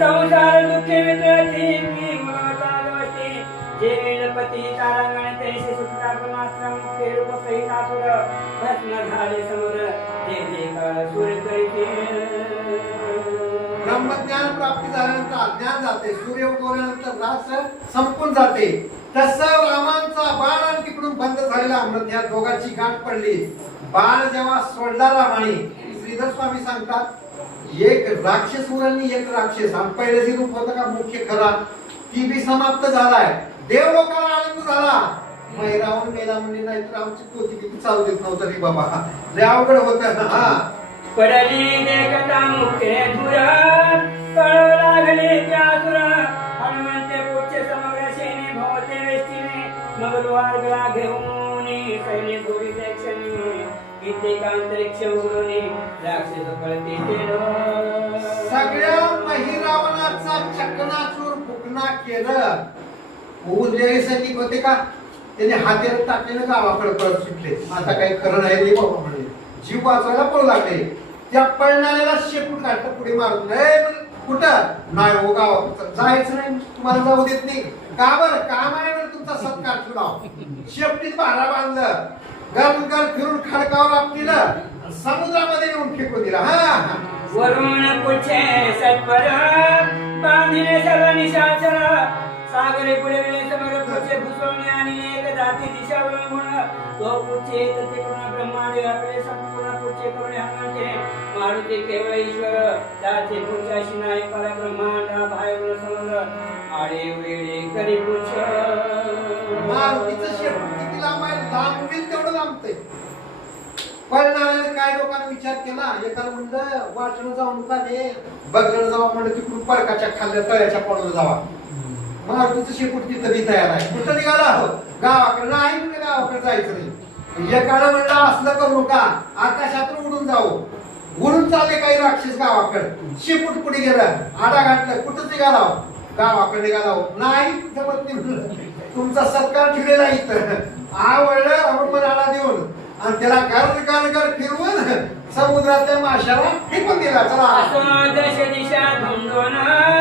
संसार दुःखे वितळती मूलवतावती जेवेणपती तारांगण तैसे सुखता ब्रह्मास्त्र मुखे रूप सहितासुर भस्म झाले समोर जे जे काळ सुर करीते. ब्रह्मज्ञान प्राप्ती झाल्यानंतर अज्ञान जाते, सूर्य उगवल्यानंतर रास संपून जाते. तसं रामांचा बाण आणि तिकडून बंद झालेला अमृत या दोघांची गाठ पडली. बाण जेव्हा सोडला रामाने, श्रीधर स्वामी सांगतात एक राक्षस उरली एक राक्षस आणि पहिले जे रूप होतं का मुख्य खरा ती बी समाप्त झालाय. देव लोकांना आनंद झाला. मैरावून मेला म्हणजे नाही तर आमची पोती किती चालू देत नव्हतं रे बाबा, लय अवघड होतं. हा पडली देखता मुखे धुरा कळ लागले त्यासुर हनुमंते पुढचे समग्र सेने भवते वेष्टीने मंगलवार गळा घेऊन सैन्य गोरी क्षणी अंतरिक्ष उडून राक्षस पळते सगळ्या महिरावणाचा चकनाचूर फुकणा केलं. उरलेले सैनिक होते का त्याने हातात टाकलेलं गावाकडे परत सुटले. आता काही खरं नाही रे बाबा म्हणजे जीव वाचवायला पळू लागले. त्या पळणाऱ्याला शेपूट काढलं पुढे मारून कुठं नाही हो गावात जायचं नाही तुम्हाला जाऊ देत नाही. का बरं काम आहे बरं तुमचा सत्कार ठेवला. शेपटीत भारा बांधलं गल फिरून खडकावर आपलीलं समुद्रामध्ये नेऊन फेकून दिला. हा वरून पुढचे सत्वर बांधिले सर्व निशाचर सागरे बुडविले समग्र पुढचे घुसवणे आणि एक जाती दिशा वळवून तो पुढचे तिकडून ब्रह्मांड व्यापले संपूर्ण पुढचे करुणे हनुमंते मारुती केवळ ईश्वर त्याचे पुढच्याशी नाही परब्रह्मांड बाहेरून समग्र आडे वेळे करी पुढ. मारुतीचं शेपूट किती लांब आहे, लांब होईल तेवढं लांबते. पळणाऱ्याने काय लोकांना विचार केला. एकाला म्हणलं वाटणं जाऊ नका रे, बगलं जावा म्हणलं तिकडून पडकाच्या खाल्ल्या तळ्याच्या पडून जावा. मारुतीचं शेपूट तिथं बी तयार आहे. कुठं निघाला हो गावाकडे नाही म्हणजे गावाकडे जायचं नाही. एकाला म्हणलं असलं करू नका आकाशातून उडून जाऊ. उडून चालले काही राक्षस गावाकडे. शेपूट पुढे गेलं आडा घातलं कुठं निघाला गावाकडे निघाला नाही जमत नाही. तुमचा सत्कार ठेवलेला इथं आवडलं आपण मनाला देऊन आणि त्याला घर फिरवून समुद्रातल्या माशाला फेकून दिला. चला दिशा